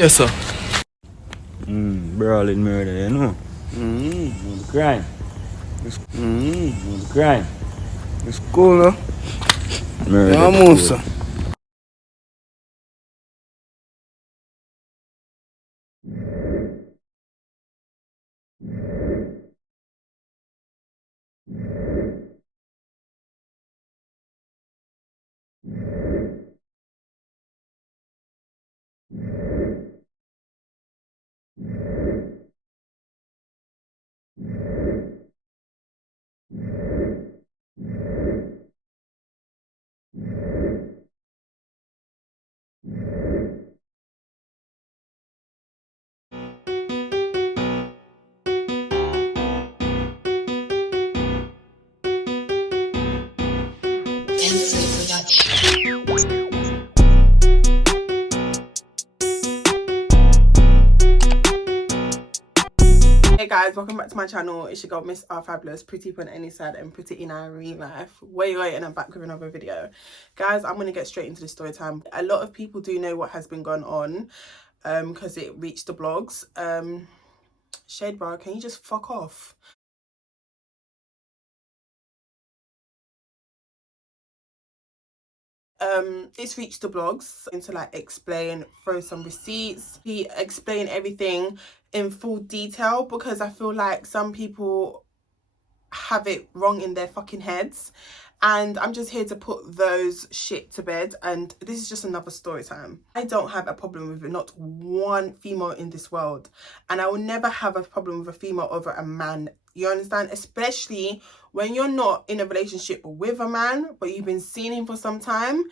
Yes, sir. Brawling murder, you know. The crime. The crime. It's cool, no? Murder. Yeah, I'm on, sir. Hey guys, welcome back to my channel. It's your girl Miss R Fabulous, pretty on any side and pretty in our real life. Where you and I'm back with another video. Guys, I'm gonna get straight into the story time. A lot of people do know what has been going on because it reached the blogs. Shade bro, can you just fuck off? It's reached the blogs and to like explain, throw some receipts, he explained everything in full detail because I feel like some people have it wrong in their fucking heads, and I'm just here to put those shit to bed. And this is just another story time. I don't have a problem with it, not one female in this world, and I will never have a problem with a female over a man. You understand? Especially when you're not in a relationship with a man but you've been seeing him for some time.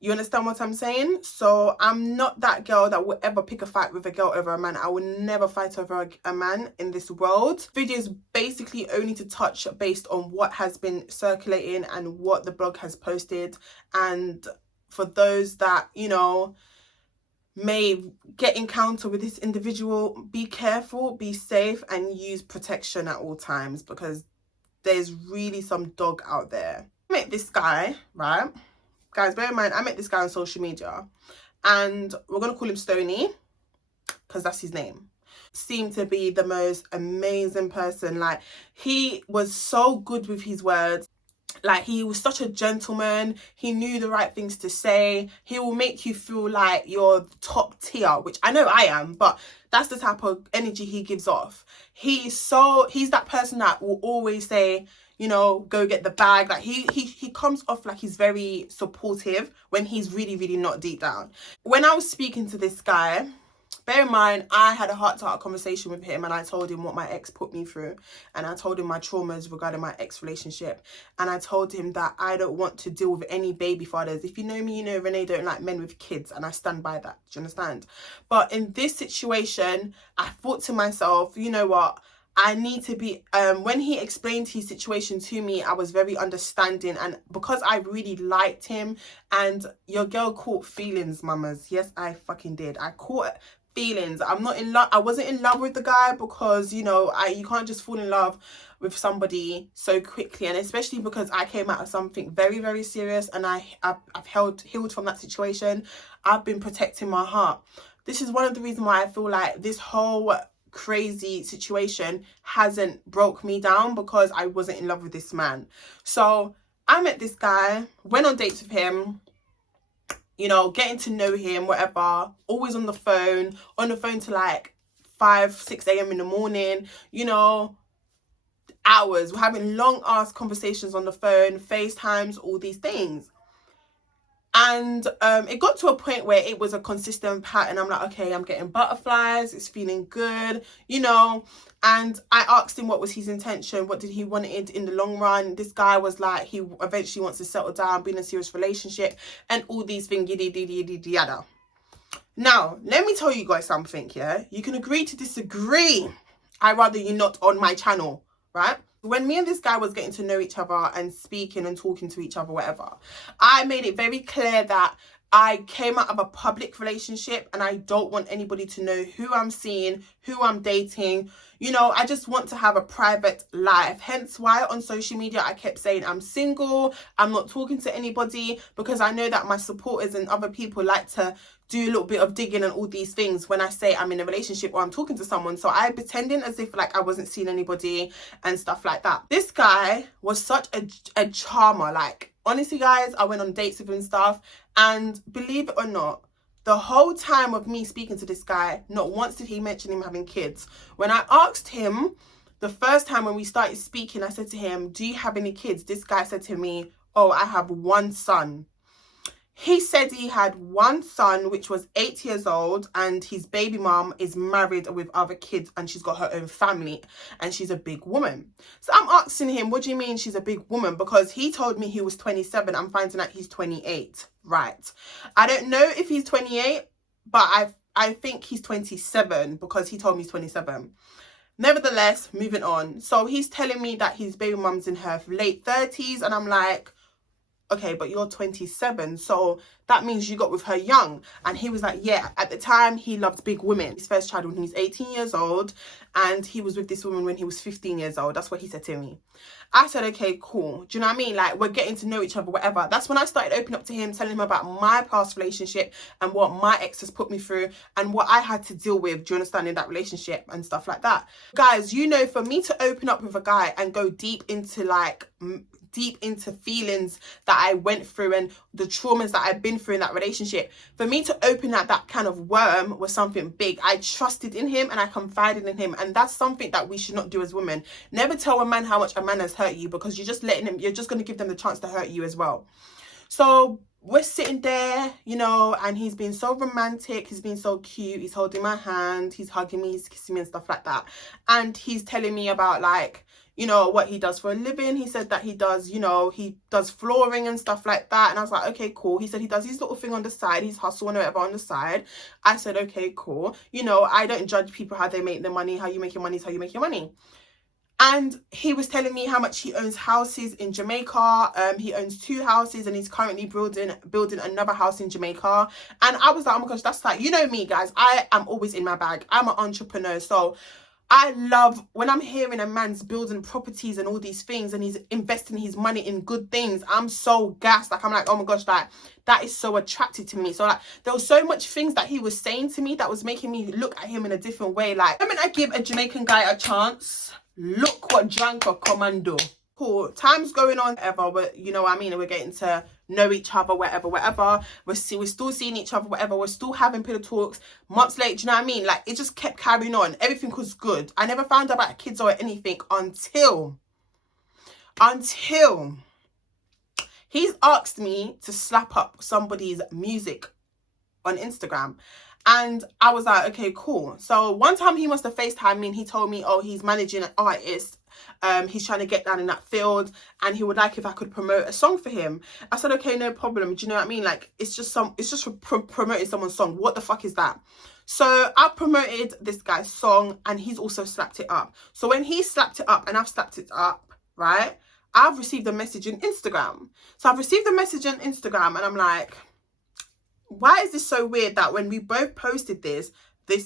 You understand what I'm saying? So I'm not that girl that will ever pick a fight with a girl over a man. I will never fight over a man in this world. Video is basically only to touch based on what has been circulating and what the blog has posted. And for those that, you know, may get encounter with this individual, be careful, be safe, and use protection at all times because there's really some dog out there. I met this guy, right? Guys, bear in mind, I met this guy on social media and we're going to call him Stony because that's his name. Seemed to be the most amazing person. Like, he was so good with his words. Like, he was such a gentleman. He knew the right things to say. He will make you feel like you're top tier, which I know I am, but that's the type of energy he gives off. He's that person that will always say, you know, go get the bag. Like, he comes off like he's very supportive when he's really, really not deep down. When I was speaking to this guy, bear in mind, I had a heart-to-heart conversation with him and I told him what my ex put me through. And I told him my traumas regarding my ex relationship. And I told him that I don't want to deal with any baby fathers. If you know me, you know Renee don't like men with kids. And I stand by that. Do you understand? But in this situation, I thought to myself, you know what? I need to be, when he explained his situation to me, I was very understanding. And because I really liked him, and your girl caught feelings, mamas. Yes, I fucking did. I caught feelings. I'm not in love. I wasn't in love with the guy because, you know, you can't just fall in love with somebody so quickly. And especially because I came out of something very, very serious and I've healed from that situation. I've been protecting my heart. This is one of the reasons why I feel like this whole crazy situation hasn't broke me down, because I wasn't in love with this man. So I met this guy, went on dates with him, you know, getting to know him, whatever, always on the phone to like 5-6 a.m. in the morning, you know, hours. We're having long ass conversations on the phone, FaceTimes, all these things. And it got to a point where it was a consistent pattern. I'm like, okay, I'm getting butterflies, it's feeling good, you know. And I asked him what was his intention, what did he want it in the long run. This guy was like, he eventually wants to settle down, be in a serious relationship, and all these things, yada. Now, let me tell you guys something, yeah? You can agree to disagree. I'd rather you not on my channel, right? When me and this guy was getting to know each other and speaking and talking to each other, whatever, I made it very clear that I came out of a public relationship and I don't want anybody to know who I'm seeing, who I'm dating. You know, I just want to have a private life. Hence why on social media I kept saying I'm single, I'm not talking to anybody, because I know that my supporters and other people like to do a little bit of digging and all these things when I say I'm in a relationship or I'm talking to someone. So I pretending as if like I wasn't seeing anybody and stuff like that. This guy was such a charmer. Like, honestly guys, I went on dates with him and stuff, and believe it or not, the whole time of me speaking to this guy, not once did he mention him having kids. When I asked him the first time when we started speaking, I said to him, do you have any kids? This guy said to me, oh, I have one son. He said he had one son, which was 8 years old, and his baby mom is married with other kids and she's got her own family and she's a big woman. So I'm asking him, what do you mean she's a big woman? Because he told me he was 27. I'm finding out he's 28. Right. I don't know if he's 28, but I think he's 27 because he told me he's 27. Nevertheless, moving on. So he's telling me that his baby mom's in her late 30s, and I'm like, okay, but you're 27, so that means you got with her young. And he was like, yeah, at the time he loved big women. His first child when he was 18 years old, and he was with this woman when he was 15 years old. That's what he said to me. I said, okay, cool. Do you know what I mean? Like, we're getting to know each other, whatever. That's when I started opening up to him, telling him about my past relationship and what my ex has put me through and what I had to deal with, do you understand, in that relationship and stuff like that. Guys, you know, for me to open up with a guy and go deep into feelings that I went through and the traumas that I've been through in that relationship, for me to open at that kind of worm was something big. I trusted in him and I confided in him, and that's something that we should not do as women. Never tell a man how much a man has hurt you, because you're just going to give them the chance to hurt you as well. So we're sitting there, you know, and he's been so romantic, he's been so cute, he's holding my hand, he's hugging me, he's kissing me and stuff like that. And he's telling me about, like, you know, what he does for a living. He said that he does, you know, he does flooring and stuff like that. And I was like, okay, cool. He said he does his little thing on the side, he's hustling or whatever on the side. I said, okay, cool. You know, I don't judge people how they make their money. How you make your money is how you make your money. And he was telling me how much he owns houses in Jamaica. He owns 2 houses and he's currently building another house in Jamaica. And I was like, oh my gosh, that's like, you know me, guys. I am always in my bag. I'm an entrepreneur. So I love when I'm hearing a man's building properties and all these things and he's investing his money in good things. I'm so gassed. Like, I'm like, oh my gosh, like, that is so attractive to me. So like, there was so much things that he was saying to me that was making me look at him in a different way. Like, when I give a Jamaican guy a chance, look what Drank or Commando. Cool. Time's going on, whatever, but you know what I mean? And we're getting to know each other, whatever. We're still seeing each other, whatever. We're still having pillow talks. Months later, do you know what I mean? Like, it just kept carrying on. Everything was good. I never found out about kids or anything until he's asked me to slap up somebody's music on Instagram. And I was like, okay, cool. So one time he must have FaceTimed me and he told me, oh, he's managing an artist. He's trying to get down in that field and he would like if I could promote a song for him. I said, okay, no problem. Do you know what I mean? Like, it's just promoting someone's song. What the fuck is that? So I promoted this guy's song and he's also slapped it up. So when he slapped it up and I've slapped it up, right, I've received a message on Instagram. So I've received a message on Instagram and I'm like, why is this so weird that when we both posted this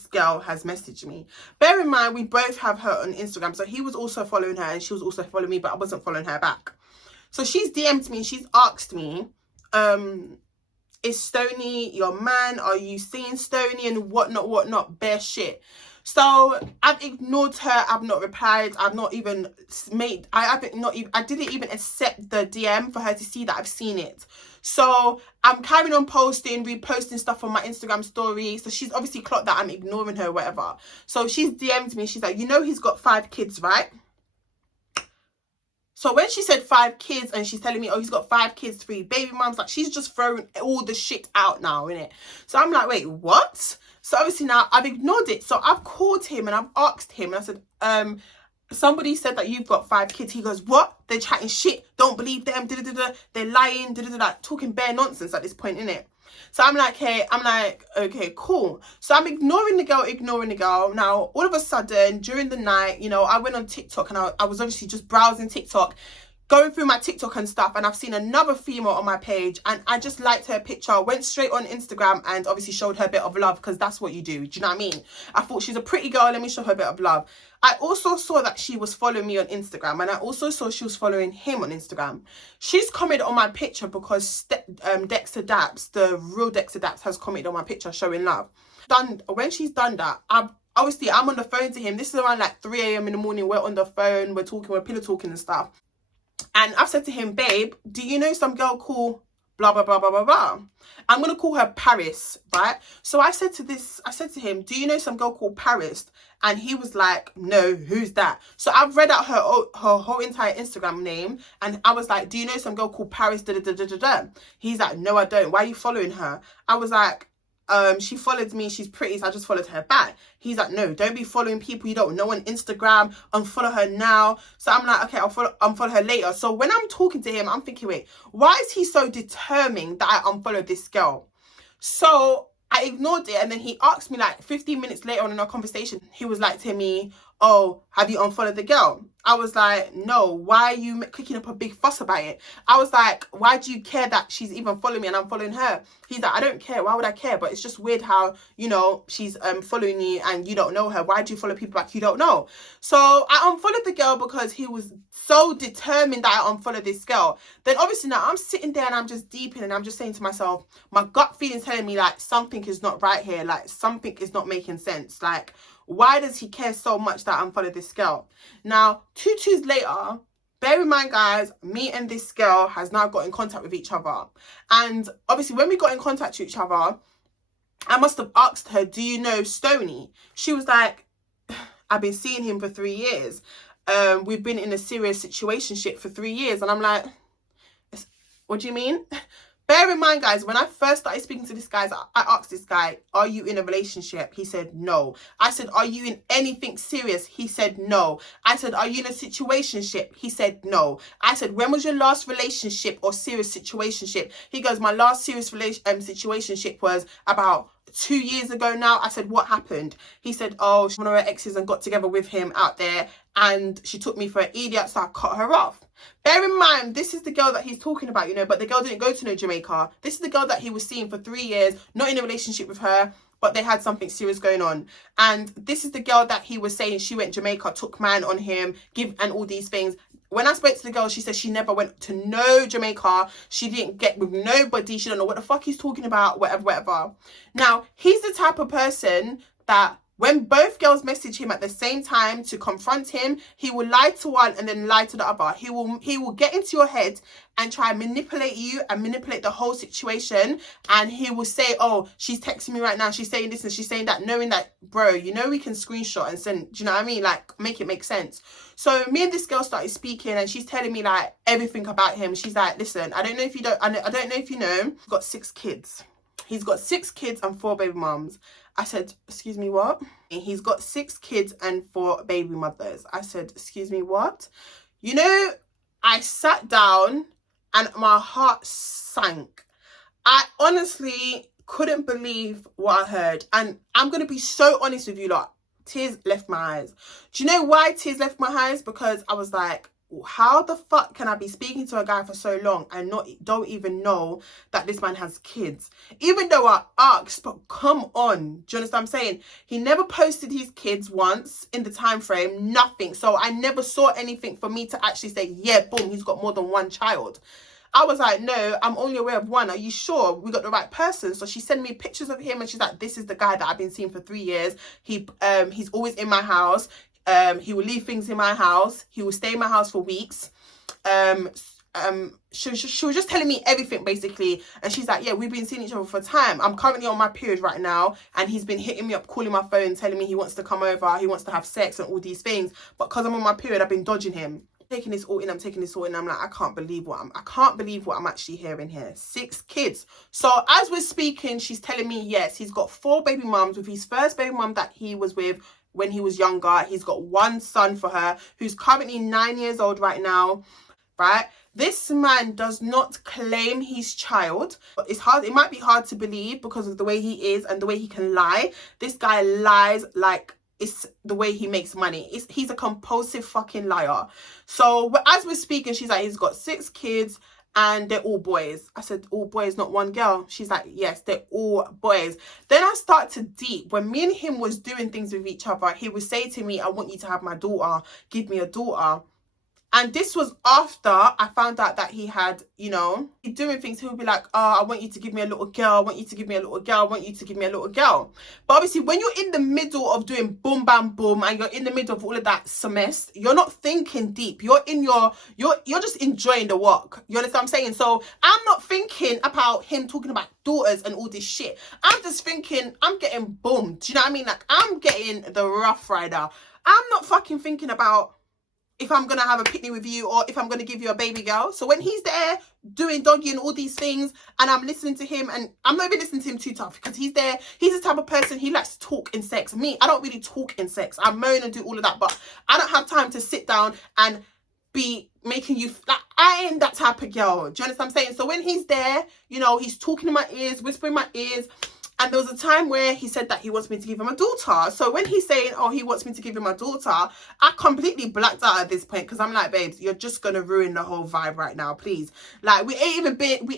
girl has messaged me? Bear in mind, we both have her on Instagram. So he was also following her and she was also following me, but I wasn't following her back. So she's DM'd me and she's asked me, is Stoney your man? Are you seeing Stoney and whatnot, bare shit. So I've ignored her. I've not replied. I didn't even accept the DM for her to see that I've seen it. So I'm carrying on posting, reposting stuff on my Instagram story. So she's obviously clocked that I'm ignoring her, whatever. So she's DM'd me. She's like, you know, he's got 5 kids, right? So when she said 5 kids and she's telling me, oh, he's got 5 kids, 3 baby moms, like, she's just throwing all the shit out now, innit? So I'm like, wait, what? So obviously now I've ignored it. So I've called him and I've asked him and I said, somebody said that you've got 5 kids. He goes, what? They're chatting shit. Don't believe them. They're lying. Talking bare nonsense at this point, innit? So I'm like, okay, cool. So I'm ignoring the girl. Now, all of a sudden, during the night, you know, I went on TikTok and I was obviously just browsing TikTok. going through my TikTok and stuff, and I've seen another female on my page, and I just liked her picture, went straight on Instagram and obviously showed her a bit of love, because that's what you do. Do you know what I mean? I thought she's a pretty girl, let me show her a bit of love. I also saw that she was following me on Instagram, and I also saw she was following him on Instagram. She's commented on my picture because Dexter Daps, the real Dexter Daps, has commented on my picture showing love. When she's done that, I'm on the phone to him. This is around like 3 a.m. in the morning. We're on the phone, we're talking, we're pillow talking and stuff. And I've said to him, babe, do you know some girl called blah, blah, blah, blah, blah, blah? I'm going to call her Paris, right? So I said to him, do you know some girl called Paris? And he was like, no, who's that? So I've read out her whole entire Instagram name. And I was like, do you know some girl called Paris? Da, da, da, da, da, da. He's like, no, I don't. Why are you following her? I was like, she followed me, she's pretty, so I just followed her back. He's like, no, don't be following people you don't know on Instagram, unfollow her now. So I'm like, okay, I'll unfollow her later. So when I'm talking to him, I'm thinking, wait, why is he so determined that I unfollow this girl? So I ignored it, and then he asked me like 15 minutes later on in our conversation, he was like to me, oh, have you unfollowed the girl? I was like, no, why are you cooking up a big fuss about it? I was like, why do you care that she's even following me and I'm following her? He's like, I don't care. Why would I care? But it's just weird how, you know, she's following you and you don't know her. Why do you follow people like you don't know? So I unfollowed the girl because he was so determined that I unfollow this girl. Then obviously now I'm sitting there and I'm just deep in, and I'm just saying to myself, my gut feeling's telling me like something is not right here. Like something is not making sense. Like, why does he care so much that I unfollow this girl? Now, 2 days later, bear in mind, guys, me and this girl has now got in contact with each other. And obviously, when we got in contact with each other, I must have asked her, do you know Stoney? She was like, I've been seeing him for 3 years. We've been in a serious situationship for 3 years. And I'm like, what do you mean? Bear in mind, guys, when I first started speaking to this guy, I asked this guy, are you in a relationship? He said, no. I said, are you in anything serious? He said, no. I said, are you in a situationship? He said, no. I said, when was your last relationship or serious situationship? He goes, my last serious situationship was about 2 years ago now. I said, what happened? He said, oh, one of her exes and got together with him out there, and she took me for an idiot, so I cut her off. Bear in mind, this is the girl that he's talking about, you know, but the girl didn't go to no Jamaica. This is the girl that he was seeing for 3 years, not in a relationship with her, but they had something serious going on. And this is the girl that he was saying she went Jamaica, took man on him, and all these things. When I spoke to the girl, she said she never went to no Jamaica. She didn't get with nobody. She don't know what the fuck he's talking about, whatever, whatever. Now, he's the type of person that when both girls message him at the same time to confront him, he will lie to one and then lie to the other. He will get into your head and try and manipulate you and manipulate the whole situation. And he will say, oh, she's texting me right now, she's saying this and she's saying that, knowing that, bro, you know we can screenshot and send, do you know what I mean? Like, make it make sense. So me and this girl started speaking, and she's telling me like everything about him. She's like, listen, I don't know if you know, he's got 6 kids. He's got 6 kids and 4 baby mums. I said, excuse me, what? He's got 6 kids and 4 baby mothers. I said, excuse me, what? You know, I sat down and my heart sank. I honestly couldn't believe what I heard. And I'm going to be so honest with you, like, tears left my eyes. Do you know why tears left my eyes? Because I was like, how the fuck can I be speaking to a guy for so long and don't even know that this man has kids? Even though I asked, but come on, do you understand what I'm saying? He never posted his kids once in the time frame, nothing. So I never saw anything for me to actually say, yeah, boom, he's got more than 1 child. I was like, no, I'm only aware of 1. Are you sure we got the right person? So she sent me pictures of him, and she's like, this is the guy that I've been seeing for 3 years. He's always in my house. He will leave things in my house. He will stay in my house for weeks. She was just telling me everything basically, and she's like, yeah, we've been seeing each other for time. I'm currently on my period right now, and he's been hitting me up, calling my phone, telling me he wants to come over, he wants to have sex and all these things. But because I'm on my period, I've been dodging him. Taking this all in, I'm taking this all in. I'm like, I can't believe what I'm actually hearing here. 6 kids. So as we're speaking, she's telling me, yes, he's got 4 baby mums. With his first baby mum that he was with when he was younger, he's got 1 son for her, who's currently 9 years old right now, right? This man does not claim his child, but it's hard. It might be hard to believe because of the way he is and the way he can lie. This guy lies like it's the way he makes money. He's a compulsive fucking liar. So as we're speaking, she's like, he's got 6 kids and they're all boys. I said, all boys, not one girl? She's like, yes, they're all boys. Then I start to deep. When me and him was doing things with each other, he would say to me, I want you to have my daughter. Give me a daughter. And this was after I found out that he had, you know, doing things. He would be like, oh, I want you to give me a little girl. I want you to give me a little girl. I want you to give me a little girl. But obviously, when you're in the middle of doing boom, bam, boom, and you're in the middle of all of that semester, you're not thinking deep. You're just enjoying the work. You understand what I'm saying? So I'm not thinking about him talking about daughters and all this shit. I'm just thinking, I'm getting boomed. Do you know what I mean? Like, I'm getting the Rough Rider. I'm not fucking thinking about if I'm going to have a picnic with you or if I'm going to give you a baby girl. So when he's there doing doggy and all these things and I'm listening to him, and I'm not even listening to him too tough because he's there. He's the type of person, he likes to talk in sex. Me, I don't really talk in sex. I moan and do all of that, but I don't have time to sit down and be making you, like, I ain't that type of girl. Do you understand what I'm saying? So when he's there, you know, he's talking in my ears, whispering in my ears. And there was a time where he said that he wants me to give him a daughter. So when he's saying, oh, he wants me to give him a daughter, I completely blacked out at this point because I'm like, babes, you're just going to ruin the whole vibe right now, please. Like, we ain't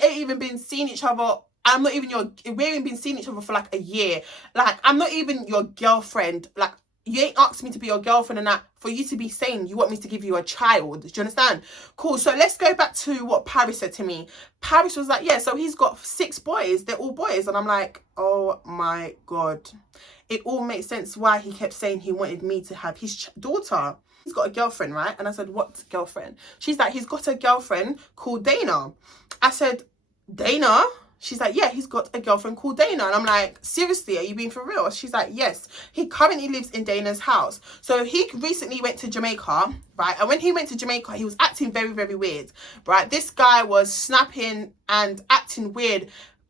even been seeing each other. We ain't even been seeing each other for like a year. Like, I'm not even your girlfriend. Like, you ain't asked me to be your girlfriend and that for you to be saying you want me to give you a child. Do you understand? Cool. So let's go back to what Paris said to me. Paris was like, yeah, so he's got 6 boys. They're all boys. And I'm like, oh my God. It all makes sense why he kept saying he wanted me to have his daughter. He's got a girlfriend, right? And I said, what girlfriend? She's like, he's got a girlfriend called Dana. I said, Dana? She's like, yeah, he's got a girlfriend called Dana. And I'm like, seriously, are you being for real? She's like, yes. He currently lives in Dana's house. So he recently went to Jamaica, right? And when he went to Jamaica, he was acting very, very weird, right? This guy was snapping and acting weird.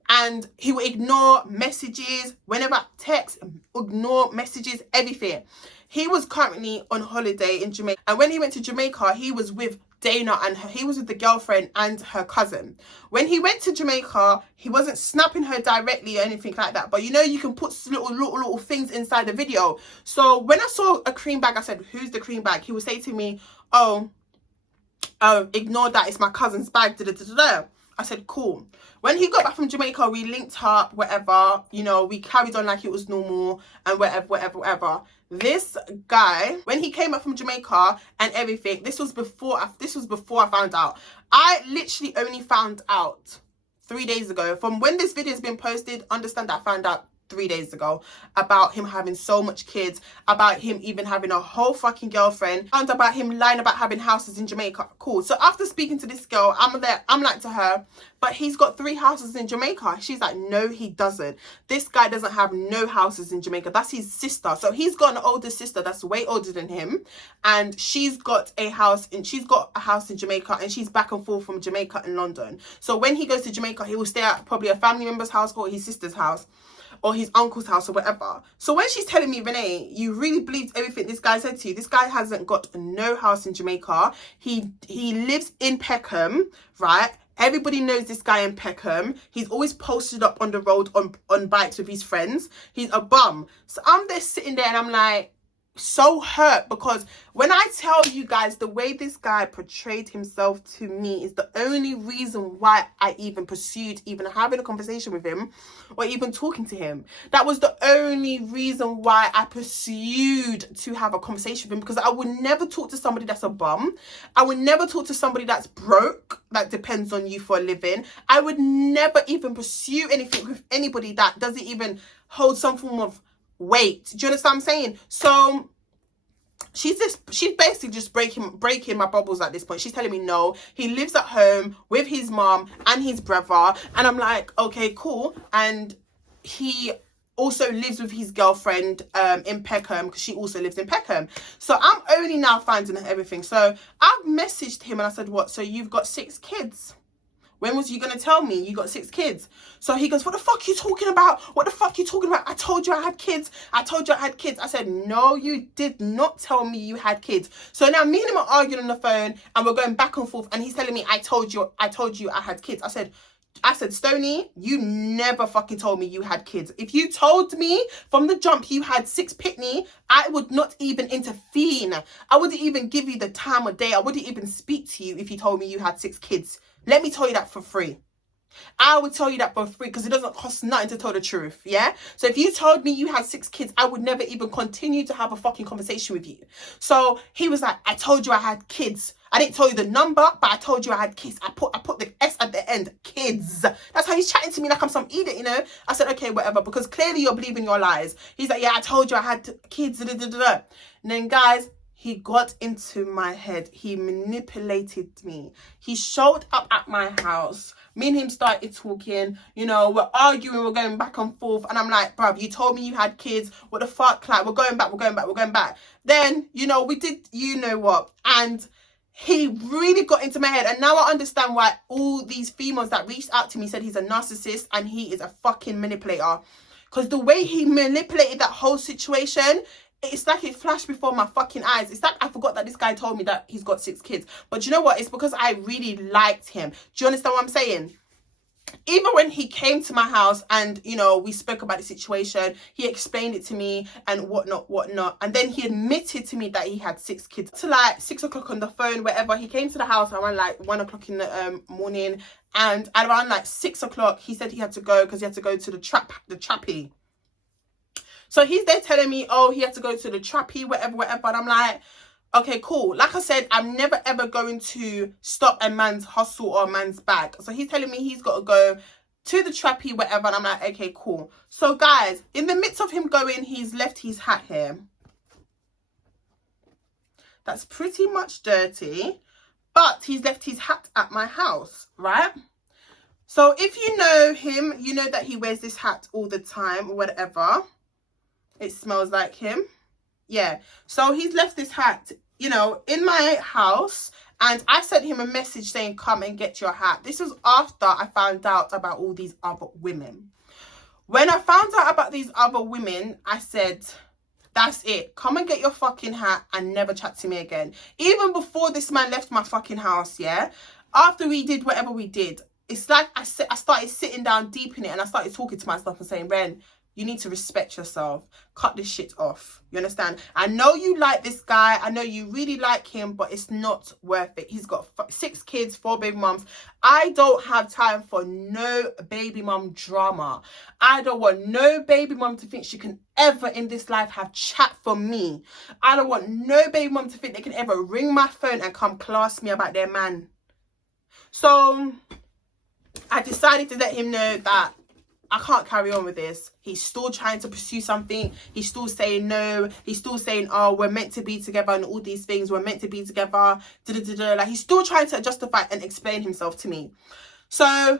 And he would ignore messages, whenever I text, ignore messages, everything. He was currently on holiday in Jamaica. And when he went to Jamaica, he was with Dana and he was with the girlfriend and her cousin. When he went to Jamaica, he wasn't snapping her directly or anything like that. But you know, you can put little things inside the video. So when I saw a cream bag, I said, who's the cream bag? He would say to me, oh, ignore that. It's my cousin's bag. I said, cool. When he got back from Jamaica, we linked up, whatever, you know, we carried on like it was normal and whatever. This guy, when he came back from Jamaica and everything, this was before I found out. I literally only found out 3 days ago. From when this video has been posted, understand that I found out 3 days ago about him having so much kids, about him even having a whole fucking girlfriend, and about him lying about having houses in Jamaica. Cool. So after speaking to this girl, I'm like to her, but he's got 3 houses in Jamaica. She's like, no, he doesn't. This guy doesn't have no houses in Jamaica. That's his sister. So he's got an older sister that's way older than him, and she's got a house in Jamaica, and she's back and forth from Jamaica and London. So when he goes to Jamaica, he will stay at probably a family member's house or his sister's house, or his uncle's house or whatever. So when she's telling me, Renee, you really believed everything this guy said to you. This guy hasn't got no house in Jamaica. He lives in Peckham, right? Everybody knows this guy in Peckham. He's always posted up on the road on bikes with his friends. He's a bum. So I'm there sitting there and I'm like, so hurt, because when I tell you guys, the way this guy portrayed himself to me is the only reason why I even pursued even having a conversation with him or even talking to him. That was the only reason why I pursued to have a conversation with him, because I would never talk to somebody that's a bum. I would never talk to somebody that's broke, that depends on you for a living. I would never even pursue anything with anybody that doesn't even hold some form of weight. Do you understand what I'm saying? So she's basically just breaking my bubbles at this point. She's telling me no, he lives at home with his mom and his brother, and I'm like, okay, cool. And he also lives with his girlfriend in Peckham, because she also lives in Peckham. So I'm only now finding out everything. So I've messaged him and I said, what, so you've got 6 kids? When was you going to tell me you got 6 kids? So he goes, what the fuck are you talking about? What the fuck are you talking about? I told you I had kids. I told you I had kids. I said, no, you did not tell me you had kids. So now me and him are arguing on the phone and we're going back and forth, and he's telling me, I told you I had kids. I said, I said, Stony, you never fucking told me you had kids. If you told me from the jump you had 6 pitney, I would not even intervene. I wouldn't even give you the time of day. I wouldn't even speak to you if you told me you had 6 kids. Let me tell you that for free. I would tell you that for free because it doesn't cost nothing to tell the truth, yeah? So if you told me you had 6 kids, I would never even continue to have a fucking conversation with you. So he was like, I told you I had kids. I didn't tell you the number, but I told you I had kids. I put the S at the end, kids. That's how he's chatting to me like I'm some idiot, you know? I said, okay, whatever, because clearly you're believing your lies. He's like, yeah, I told you I had kids. Da, da, da, da. And then, guys, he got into my head. He manipulated me. He showed up at my house. Me and him started talking. You know, we're arguing. We're going back and forth. And I'm like, bruv, you told me you had kids. What the fuck? Like, we're going back. Then, you know, we did, you know what? And he really got into my head. And now I understand why all these females that reached out to me said he's a narcissist and he is a fucking manipulator. Because the way he manipulated that whole situation, it's like it flashed before my fucking eyes. It's like I forgot that this guy told me that he's got 6 kids. But you know what? It's because I really liked him. Do you understand what I'm saying? Even when he came to my house and, you know, we spoke about the situation, he explained it to me and whatnot. And then he admitted to me that he had 6 kids. To like 6 o'clock on the phone, whatever. He came to the house around like 1 o'clock in the morning. And around like 6 o'clock, he said he had to go because he had to go to the trappy. So he's there telling me, oh, he had to go to the trappy, whatever. And I'm like, okay, cool. Like I said, I'm never ever going to stop a man's hustle or a man's bag. So he's telling me he's got to go to the trappy, whatever. And I'm like, okay, cool. So guys, in the midst of him going, he's left his hat here. That's pretty much dirty. But he's left his hat at my house, right? So if you know him, you know that he wears this hat all the time or whatever. It smells like him. Yeah. So he's left this hat, you know, in my house. And I sent him a message saying, come and get your hat. This was after I found out about all these other women. When I found out about these other women, I said, that's it. Come and get your fucking hat and never chat to me again. Even before this man left my fucking house, yeah? After we did whatever we did, it's like I started sitting down deep in it and I started talking to myself and saying, Ren, you need to respect yourself. Cut this shit off. You understand? I know you like this guy. I know you really like him, but it's not worth it. He's got 6 kids, 4 baby mums. I don't have time for no baby mum drama. I don't want no baby mum to think she can ever in this life have chat for me. I don't want no baby mum to think they can ever ring my phone and come class me about their man. So I decided to let him know that I can't carry on with this. He's still trying to pursue something. He's still saying no. He's still saying, oh, we're meant to be together and all these things. We're meant to be together. Like, he's still trying to justify and explain himself to me. So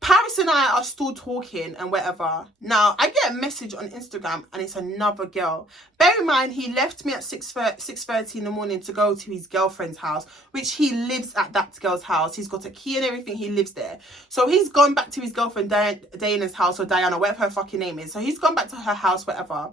Paris and I are still talking and whatever. Now, I get a message on Instagram and it's another girl. Bear in mind, he left me at 6:30 in the morning to go to his girlfriend's house, which he lives at that girl's house. He's got a key and everything. He lives there. So he's gone back to his girlfriend Diana's house, or Diana, whatever her fucking name is. So he's gone back to her house, whatever.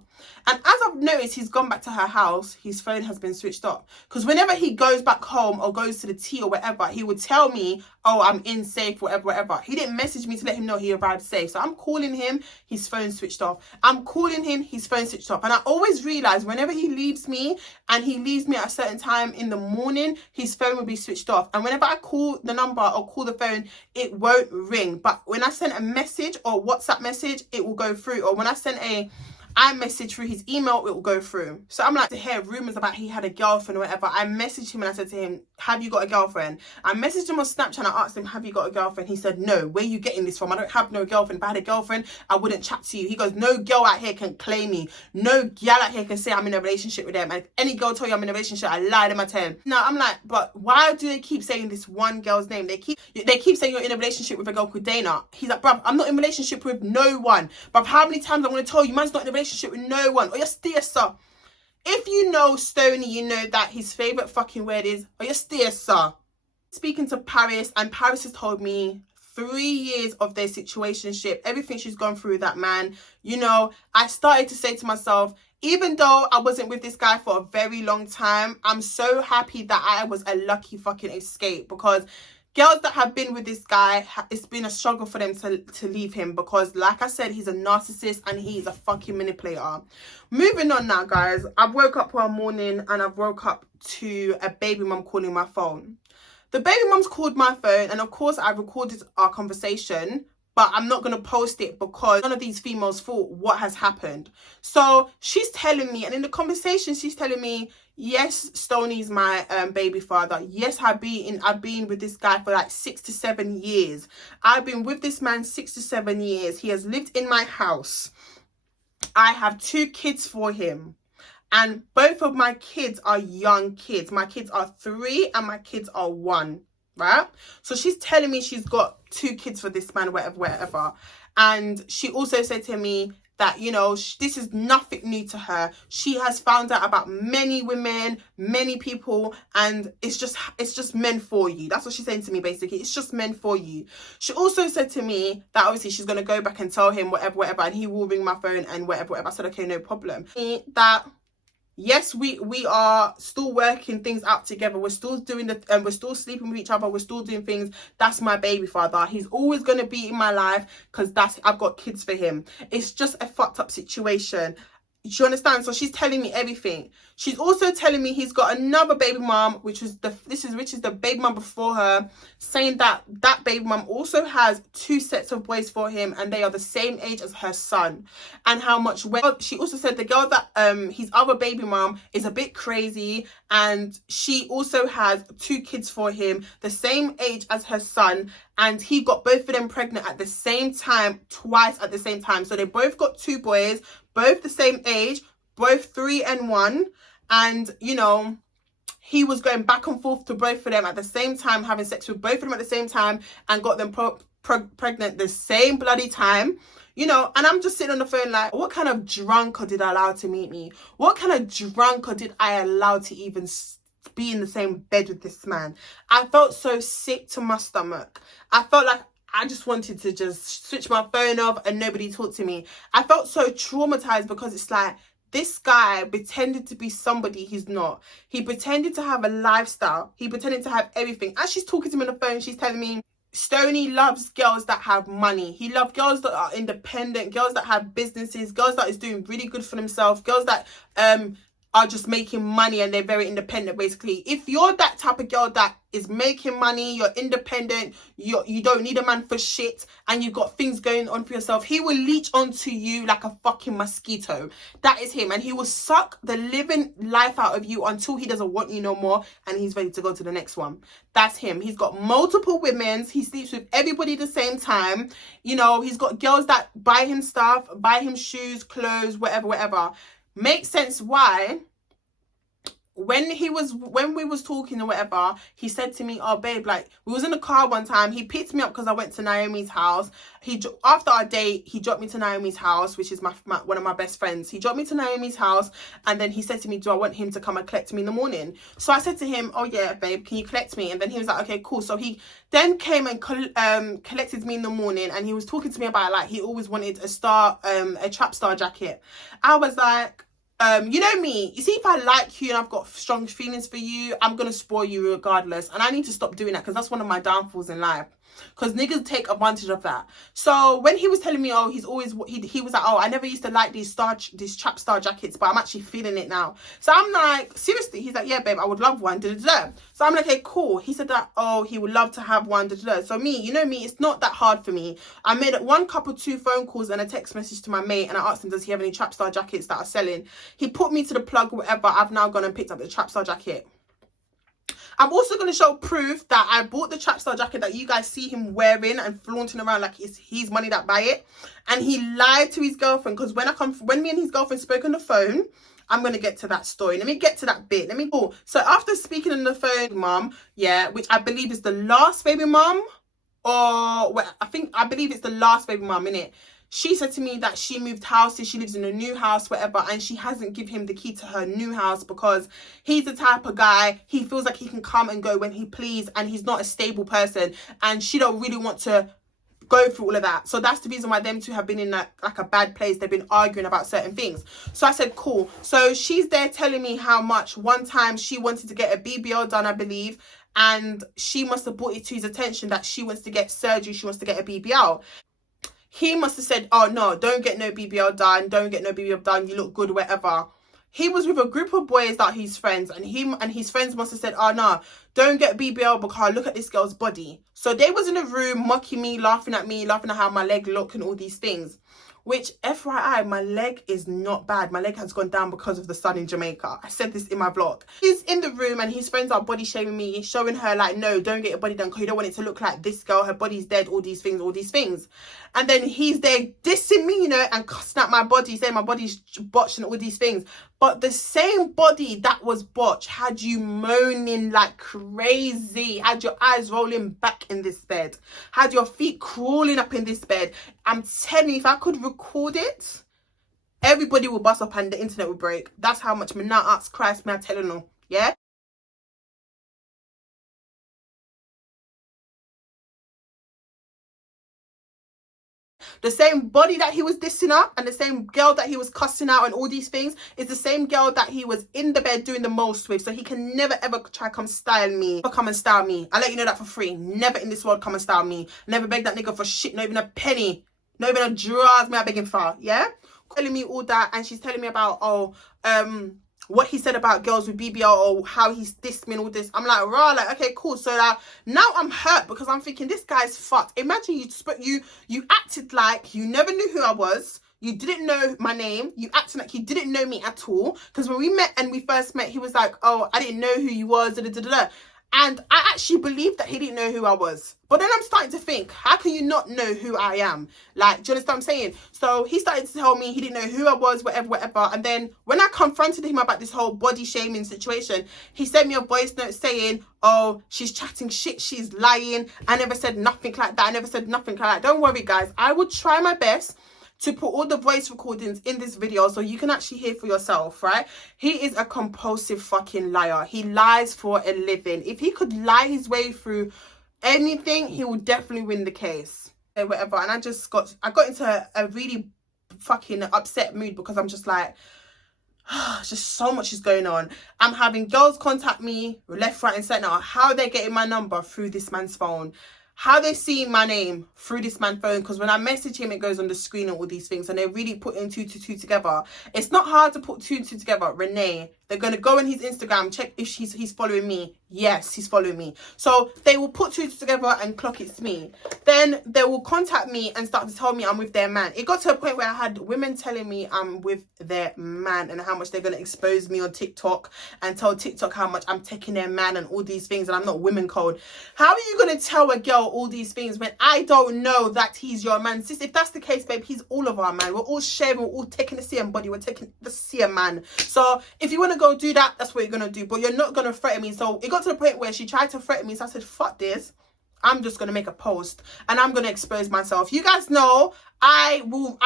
And as I've noticed, he's gone back to her house. His phone has been switched off. Because whenever he goes back home or goes to the tea or whatever, he would tell me, oh, I'm in safe, whatever. He didn't message me to let him know he arrived safe. So I'm calling him, his phone switched off. I'm calling him, his phone switched off. And I always realize whenever he leaves me and he leaves me at a certain time in the morning, his phone will be switched off. And whenever I call the number or call the phone, it won't ring. But when I send a message or WhatsApp message, it will go through. Or when I send a iMessage through his email, it will go through. So I'm like to hear rumors about he had a girlfriend or whatever. I messaged him and I said to him, have you got a girlfriend? I messaged him on Snapchat and I asked him, have you got a girlfriend? He said, no. Where are you getting this from? I don't have no girlfriend. If I had a girlfriend, I wouldn't chat to you. He goes, no girl out here can claim me. No girl out here can say I'm in a relationship with them. And if any girl tell you I'm in a relationship, I lie to my 10. Now I'm like, but why do they keep saying this one girl's name? They keep saying you're in a relationship with a girl called Dana. He's like, bruv, I'm not in a relationship with no one. Bruv, how many times I'm going to tell you, man's not in a relationship with no one? Or you're steer, sir. If you know Stoney, you know that his favourite fucking word is, or you're steer, sir. Speaking to Paris, and Paris has told me 3 years of their situationship, everything she's gone through with that man, you know, I started to say to myself, even though I wasn't with this guy for a very long time, I'm so happy that I was a lucky fucking escape, because girls that have been with this guy, it's been a struggle for them to leave him because, like I said, he's a narcissist and he's a fucking manipulator. Moving on now, guys. I woke up one morning and I woke up to a baby mum calling my phone. The baby mum's called my phone, and of course I recorded our conversation, but I'm not going to post it because none of these females thought what has happened. So she's telling me, and in the conversation she's telling me, yes, Stoney's my baby father. Yes, I've been with this guy for like 6 to 7 years. I've been with this man 6 to 7 years. He has lived in my house. I have 2 kids for him. And both of my kids are young kids. My kids are 3 and my kids are 1. Right? So she's telling me she's got 2 kids for this man, whatever. And she also said to me that, you know, this is nothing new to her. She has found out about many women, many people, and it's just men for you. That's what she's saying to me, basically. It's just men for you. She also said to me that obviously she's going to go back and tell him whatever, and he will ring my phone and whatever. I said, okay, no problem. That yes, we are still working things out together. We're still doing we're still sleeping with each other. We're still doing things. That's my baby father. He's always going to be in my life because I've got kids for him. It's just a fucked up situation. Do you understand? So she's telling me everything. She's also telling me he's got another baby mum, which is the baby mum before her, saying that baby mum also has 2 sets of boys for him, and they are the same age as her son. And how much she also said the girl that his other baby mum is a bit crazy, and she also has 2 kids for him, the same age as her son, and he got both of them pregnant at the same time, twice at the same time. So they both got 2 boys, both the same age, both 3 and 1. And, you know, he was going back and forth to both of them at the same time, having sex with both of them at the same time, and got them pregnant the same bloody time. You know, and I'm just sitting on the phone like, what kind of drunker did I allow to meet me? What kind of drunker did I allow to even be in the same bed with this man? I felt so sick to my stomach. I felt like I just wanted to just switch my phone off and nobody talk to me. I felt so traumatized because it's like, this guy pretended to be somebody he's not. He pretended to have a lifestyle. He pretended to have everything. As she's talking to me on the phone, she's telling me, Stoney loves girls that have money. He loves girls that are independent, girls that have businesses, girls that is doing really good for themselves, girls that are just making money and they're very independent, basically. If you're that type of girl that is making money, you're independent, you don't need a man for shit, and you've got things going on for yourself, he will leech onto you like a fucking mosquito. That is him, and he will suck the living life out of you until he doesn't want you no more and he's ready to go to the next one. That's him. He's got multiple women. He sleeps with everybody at the same time. You know, he's got girls that buy him stuff, buy him shoes, clothes, whatever. Makes sense why when we was talking or whatever, he said to me, oh babe, like, we was in the car one time, he picked me up because I went to Naomi's house. After our date, he dropped me to Naomi's house, which is one of my best friends. He dropped me to Naomi's house, and then he said to me, do I want him to come and collect me in the morning? So I said to him, oh yeah babe, can you collect me? And then he was like, okay, cool. So he then came and collected me in the morning, and he was talking to me about, like, he always wanted a trap star jacket. I was like, you know me, you see, if I like you and I've got strong feelings for you, I'm gonna spoil you regardless, and I need to stop doing that because that's one of my downfalls in life, because niggas take advantage of that. So when he was telling me, oh, he was like, oh, I never used to like these trap star jackets, but I'm actually feeling it now. So I'm like, seriously? He's like, yeah babe, I would love one. So I'm like, okay, cool. He said that, oh, he would love to have one. So me, you know me, it's not that hard for me. I made 2 phone calls and a text message to my mate, and I asked him, does he have any trap star jackets that are selling? He put me to the plug, whatever. I've now gone and picked up the trap star jacket. I'm also going to show proof that I bought the trap star jacket that you guys see him wearing and flaunting around like it's his money that buy it. And he lied to his girlfriend, because when me and his girlfriend spoke on the phone, I'm going to get to that story. Let me get to that bit. So after speaking on the phone, mum, yeah, which I believe is the last baby mum, or well, I believe it's the last baby mum, innit? She said to me that she moved houses, she lives in a new house, whatever, and she hasn't given him the key to her new house because he's the type of guy, he feels like he can come and go when he please, and he's not a stable person, and she don't really want to go through all of that. So that's the reason why them two have been in like a bad place. They've been arguing about certain things. So I said, cool. So she's there telling me how much one time she wanted to get a BBL done, I believe, and she must have brought it to his attention that she wants to get surgery, she wants to get a BBL. He must have said, oh no, don't get no BBL done, don't get no BBL done, you look good, whatever. He was with a group of boys that he's friends, and him and his friends must have said, oh no, don't get BBL because look at this girl's body. So they was in a room mocking me, laughing at how my leg looked and all these things. Which, FYI, my leg is not bad. My leg has gone down because of the sun in Jamaica. I said this in my vlog. He's in the room and his friends are body shaming me, showing her like, no, don't get your body done because you don't want it to look like this girl. Her body's dead, all these things, all these things. And then he's there dissing me, you know, and cussing at my body, saying my body's botched and all these things. But the same body that was botched had you moaning like crazy, had your eyes rolling back in this bed, had your feet crawling up in this bed. I'm telling you, if I could record it, everybody will bust up and the internet will break. That's how much me now ask Christ, me I tell you no. Yeah? The same body that he was dissing up and the same girl that he was cussing out and all these things is the same girl that he was in the bed doing the most with. So he can never ever try come style me or come and style me. I let you know that for free. Never in this world come and style me. Never beg that nigga for shit, not even a penny. Not even a drawers me I begging for. Yeah? Telling me all that, and she's telling me about, what he said about girls with BBL or how he's dissed me and all this. I'm like, rah, like, okay, cool. So now I'm hurt because I'm thinking this guy's fucked. Imagine you acted like you never knew who I was. You didn't know my name. You acted like you didn't know me at all. Because when we met and we first met, he was like, oh, I didn't know who you was. Da, da, da, da. And I actually believed that he didn't know who I was. But then I'm starting to think, how can you not know who I am? Like, do you understand what I'm saying? So he started to tell me he didn't know who I was, whatever, whatever. And then when I confronted him about this whole body shaming situation, he sent me a voice note saying, oh, she's chatting shit, she's lying. I never said nothing like that. I never said nothing like that. Don't worry, guys. I will try my best to put all the voice recordings in this video so you can actually hear for yourself, right? He is a compulsive fucking liar. He lies for a living. If he could lie his way through anything, he will definitely win the case. Whatever. And I got into a really fucking upset mood because I'm just like, just so much is going on. I'm having girls contact me left, right and centre. How they're getting my number through this man's phone. How they see my name through this man's phone, because when I message him, it goes on the screen and all these things, and they're really putting 2 to 2 together. It's not hard to put 2 and 2 together. Renee, they're going to go on his Instagram, check if he's following me. Yes, he's following me. So they will put 2 and 2 together and clock it's me. Then they will contact me and start to tell me I'm with their man. It got to a point where I had women telling me I'm with their man and how much they're going to expose me on TikTok and tell TikTok how much I'm taking their man and all these things, and I'm not women code. How are you going to tell a girl all these things when I don't know that he's your man? Sis, if that's the case, babe, he's all of our man. We're all sharing, we're all taking the same body, we're taking the same man. So if you want to go do that, that's what you're going to do, but you're not going to threaten me. So it got to the point where she tried to threaten me, so I said, fuck this. I'm just going to make a post and I'm going to expose myself. You guys know I'd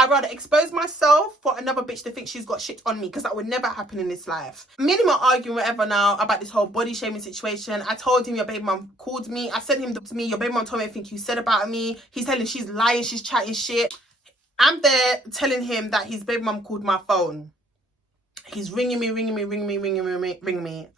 rather expose myself for another bitch to think she's got shit on me, because that would never happen in this life. Me and him are arguing whatever now about this whole body shaming situation. I told him your baby mom called me. I sent him to me, your baby mom told me everything you said about me. He's telling she's lying, she's chatting shit. I'm there telling him that his baby mom called my phone. He's ringing me.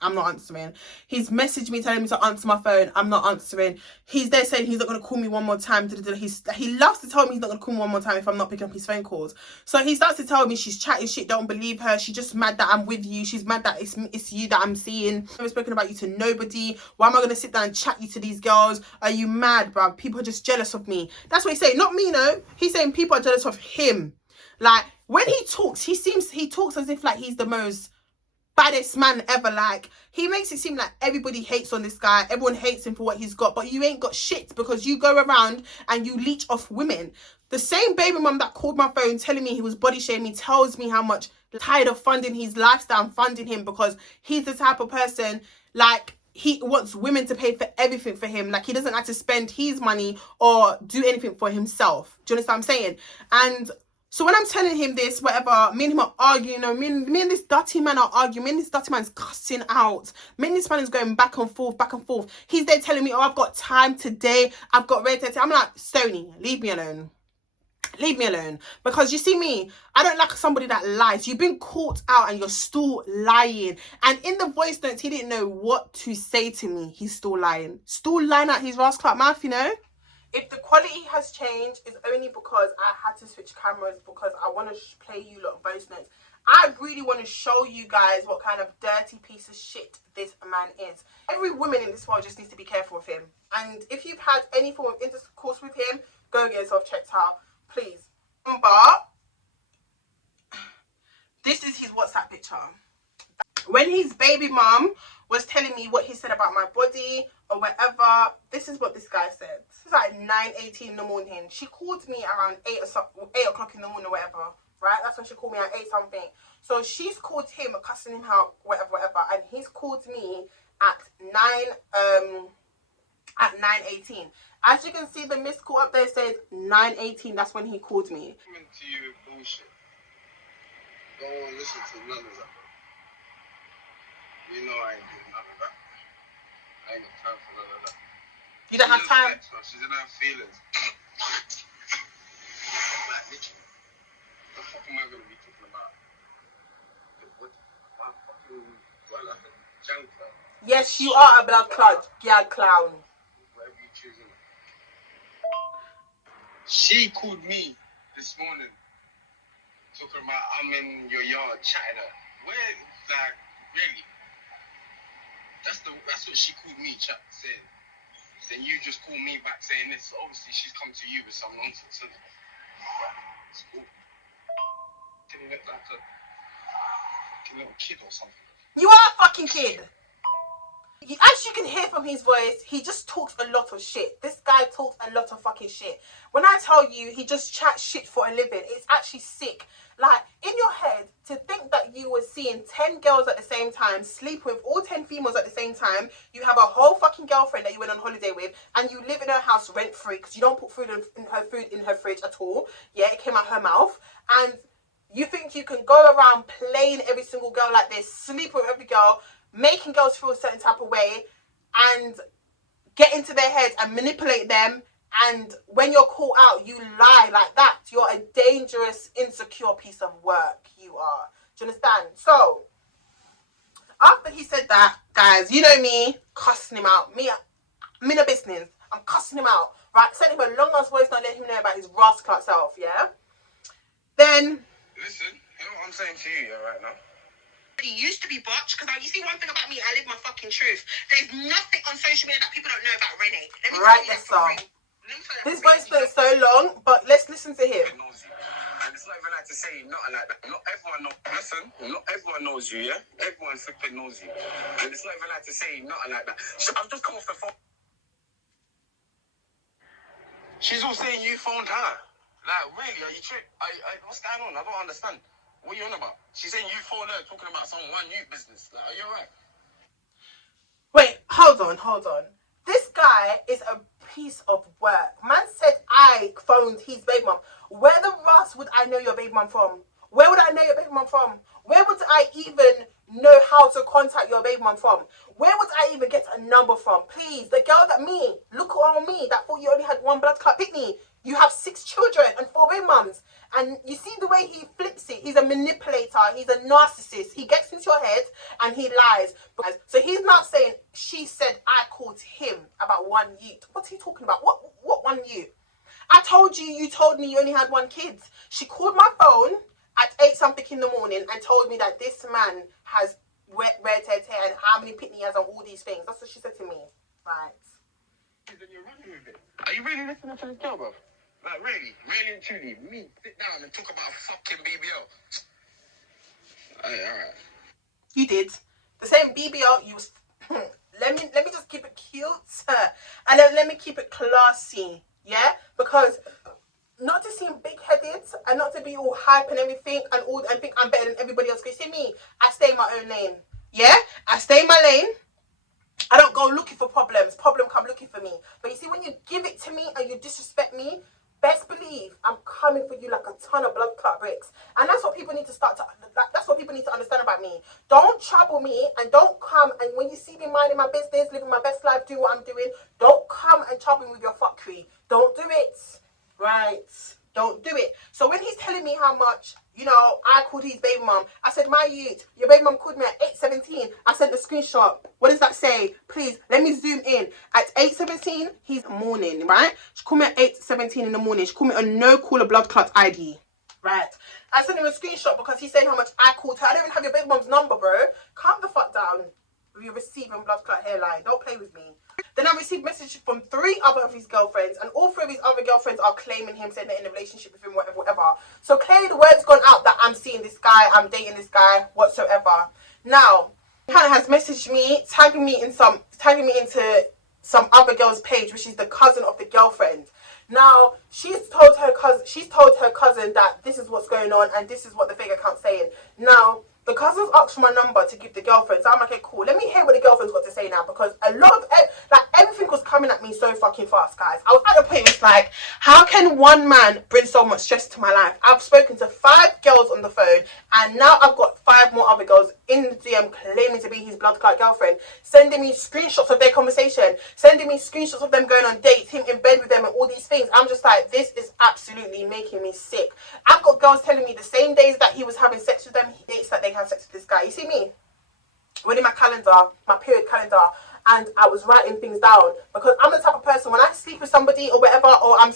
I'm not answering. He's messaged me telling me to answer my phone. I'm not answering. He's there saying he's not going to call me one more time. He loves to tell me he's not going to call me one more time if I'm not picking up his phone calls. So he starts to tell me she's chatting shit. Don't believe her. She's just mad that I'm with you. She's mad that it's you that I'm seeing. I've spoken about you to nobody. Why am I going to sit down and chat you to these girls? Are you mad, bruv? People are just jealous of me. That's what he's saying. Not me, no. He's saying people are jealous of him. Like, when he talks, he talks as if like he's the most baddest man ever. Like, he makes it seem like everybody hates on this guy. Everyone hates him for what he's got, but you ain't got shit because you go around and you leech off women. The same baby mum that called my phone telling me he was body shaming tells me how much tired of funding his lifestyle, funding him, because he's the type of person, like, he wants women to pay for everything for him. Like, he doesn't like to spend his money or do anything for himself. Do you understand what I'm saying? And so when I'm telling him this, whatever, me and him are arguing, you know, me and this dirty man are arguing, me and this dirty man's cussing out, me and this man is going back and forth. He's there telling me, oh, I've got time today, I've got red today. I'm like, Stony, leave me alone. Leave me alone. Because you see me, I don't like somebody that lies. You've been caught out and you're still lying. And in the voice notes, he didn't know what to say to me. He's still lying. Still lying out his rascal mouth, you know? If the quality has changed, it's only because I had to switch cameras because I want to play you lot voice notes. I really want to show you guys what kind of dirty piece of shit this man is. Every woman in this world just needs to be careful with him. And if you've had any form of intercourse with him, go get yourself checked out, please. But this is his WhatsApp picture. When his baby mom was telling me what he said about my body or whatever, this is what this guy said. This was like 9:18 in the morning. She called me around 8 o'clock in the morning or whatever, right? That's when she called me at 8 something. So she's called him, cussing him out, whatever, and he's called me at 9:18. As you can see, the missed call up there says 9:18. That's when he called me. Coming to you bullshit. Don't listen to none of that. You know I ain't doing none of that. I ain't got time for none of that. You don't have time? She's in her feelings. Like, literally. What the fuck am I going to be talking about? What? My fucking... Do I like a junker? Yes, you are a blood clot, girl clown. Whatever you choose. She called me this morning talking about I'm in your yard chatting her. Where, like, really? That's what she called me saying. Then you just call me back saying this. Obviously, she's come to you with some nonsense. It's cool. Can you look like a little kid or something? You are a fucking kid. As you can hear from his voice, he just talks a lot of shit. This guy talks a lot of fucking shit. When I tell you he just chats shit for a living, it's actually sick. Like, in your head, to think that you were seeing 10 girls at the same time, sleep with all 10 females at the same time, you have a whole fucking girlfriend that you went on holiday with, and you live in her house rent-free because you don't put food in her fridge at all. Yeah, it came out her mouth. And you think you can go around playing every single girl like this, sleep with every girl, making girls feel a certain type of way, and get into their heads and manipulate them, and when you're caught out, you lie like that. You're a dangerous, insecure piece of work. You are. Do you understand? So, after he said that, guys, you know me, cussing him out. I'm in a business. I'm cussing him out. Right? Send him a long-ass voice note, let him know about his rascal self, yeah? Then... Listen, you know what I'm saying to you right now? He used to be botched, because you see one thing about me, I live my fucking truth. There's nothing on social media that people don't know about Renee. Let me tell you that for free. This voice note is so long, but let's listen to him. And it's not even like to say nothing like that. Not everyone knows. Listen, not everyone knows you, yeah? Everyone flipping knows you. And it's not even like to say nothing like that. I've just come off the phone. She's all saying you phoned her. Like, really? Are you tripped? What's going on? I don't understand. What are you on about? She's saying you phoned her talking about some one new business. Like, are you alright? Wait, hold on. This guy is a piece of work. Man said I phoned his baby mum. Where the Ross would I know your baby mum from? Where would I know your baby mum from? Where would I even know how to contact your baby mum from? Where would I even get a number from? Please, the girl that look on me, that thought you only had one blood clot pitney. You have 6 children and 4 baby mums. And you see the way he flips it. He's a manipulator. He's a narcissist. He gets into your head and he lies. So he's not saying, she said I called him about one youth. What's he talking about? What one youth? I told you, you told me you only had 1 kid. She called my phone at 8 something in the morning and told me that this man has red hair and how many pitney he has and all these things. That's what she said to me. Right. Then you're running with it. Are you really listening to this girl, bro? Like, really and truly, me sit down and talk about fucking BBL. Alright. You did. The same BBL you was... let me just keep it cute. And then let me keep it classy. Yeah? Because not to seem big-headed and not to be all hype and everything and think I'm better than everybody else. Because you see me, I stay in my own lane. Yeah? I stay in my lane. I don't go looking for problems. Problem come looking for me. But you see, when you give it to me and you disrespect me, best believe I'm coming for you like a ton of blood clot bricks. And that's what people need to that's what people need to understand about me. Don't trouble me and don't come, and when you see me minding my business, living my best life, do what I'm doing, don't come and trouble me with your fuckery. Don't do it. Right. Don't do it. So when he's telling me how much, you know, I called his baby mum, I said, my youth, your baby mum called me at 8:17. I sent the screenshot. What does that say? Please, let me zoom in. At 8:17, he's morning, right? She called me at 8:17 in the morning. She called me on no caller blood clot ID, right? I sent him a screenshot because he's saying how much I called her. I don't even have your baby mum's number, bro. Calm the fuck down with your receiving blood clot hairline. Don't play with me. Then I received messages from 3 other of his girlfriends, and all 3 of his other girlfriends are claiming him, saying they're in a relationship with him, whatever, whatever. So clearly the word's gone out that I'm seeing this guy, I'm dating this guy, whatsoever. Now, Hannah has messaged me, tagging me into some other girl's page, which is the cousin of the girlfriend. Now, she's told her cousin that this is what's going on and this is what the fake account's saying. Now, the cousins asked for my number to give the girlfriend. So I'm like, okay, cool. Let me hear what the girlfriend's got to say now, because a lot of, everything was coming at me so fucking fast, guys. I was at the point, it's like, how can one man bring so much stress to my life? I've spoken to 5 girls on the phone, and now I've got 5 more other girls in the DM claiming to be his blood clot girlfriend, sending me screenshots of their conversation, sending me screenshots of them going on dates, him in bed with them, and all these things. I'm just like, this is absolutely making me sick. I've got girls telling me the same days that he was having sex with them, dates that they have sex with this guy. You see me? Went in my calendar, my period calendar, and I was writing things down, because I'm the type of person, when I sleep with somebody or whatever, or I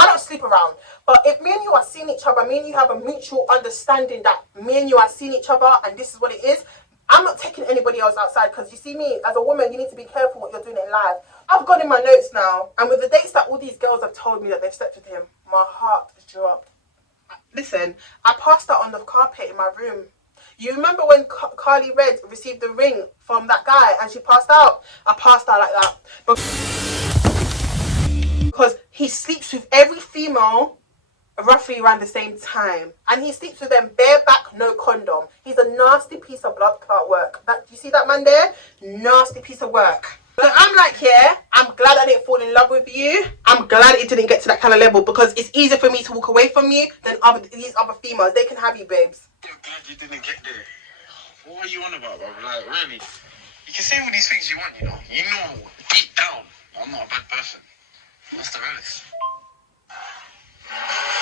don't sleep around. But if me and you are seeing each other, me and you have a mutual understanding that me and you are seeing each other and this is what it is, I'm not taking anybody else outside. Because you see me, as a woman, you need to be careful what you're doing in life. I've gone in my notes now, and with the dates that all these girls have told me that they've slept with him, my heart has dropped. Listen, I passed out on the carpet in my room. You remember when Carly Red received the ring from that guy and she passed out? I passed out like that. Because he sleeps with every female roughly around the same time. And he sleeps with them bareback, no condom. He's a nasty piece of blood clot work. You see that man there? Nasty piece of work. So I'm like, yeah, I'm glad I didn't fall in love with you. I'm glad it didn't get to that kind of level, because it's easier for me to walk away from you than these other females. They can have you, babes. I'm glad you didn't get there. What are you on about, bro? Like, really? You can say all these things you want, you know. You know, deep down, I'm not a bad person. What's the rest?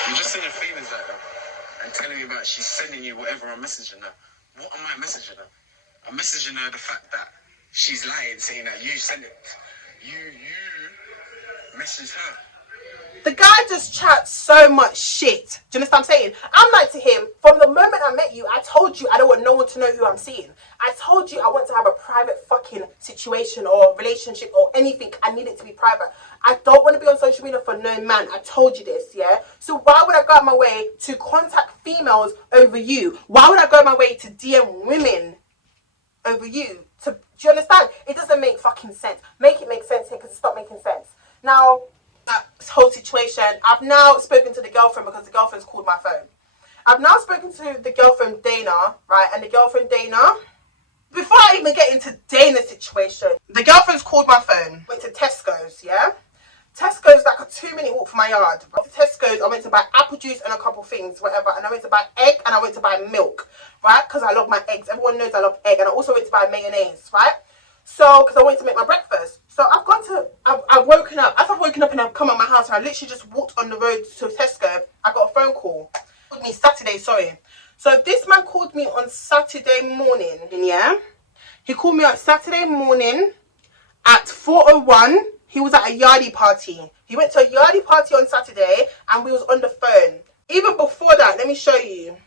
You're just saying favors like that, and telling me about she's sending you whatever I'm messaging her. What am I messaging her? I'm messaging her the fact that she's lying, saying that you sent it. You messaged her. The guy just chats so much shit. Do you understand what I'm saying? I'm like to him, from the moment I met you, I told you I don't want no one to know who I'm seeing. I told you I want to have a private fucking situation or relationship or anything. I need it to be private. I don't want to be on social media for no man. I told you this, yeah? So why would I go out my way to contact females over you? Why would I go out my way to DM women over you? Do you understand? It doesn't make fucking sense. Make it make sense here, because it's not making sense. Now, this whole situation, I've now spoken to the girlfriend, because the girlfriend's called my phone. I've now spoken to the girlfriend Dana, right? And the girlfriend Dana, before I even get into Dana's situation, the girlfriend's called my phone. Went to Tesco's, yeah? Tesco's like a 2-minute walk from my yard. But to Tesco's, I went to buy apple juice and a couple things, whatever. And I went to buy egg and I went to buy milk, right? Because I love my eggs. Everyone knows I love egg. And I also went to buy mayonnaise, right? So, because I wanted to make my breakfast. So I've woken up. As I've woken up and I've come out my house, and I literally just walked on the road to Tesco, I got a phone call. Called me Saturday, sorry. So this man called me on Saturday morning, yeah? He called me on Saturday morning at 4:01. He was at a yardie party. He went to a yardie party on Saturday and we was on the phone. Even before that, let me show you.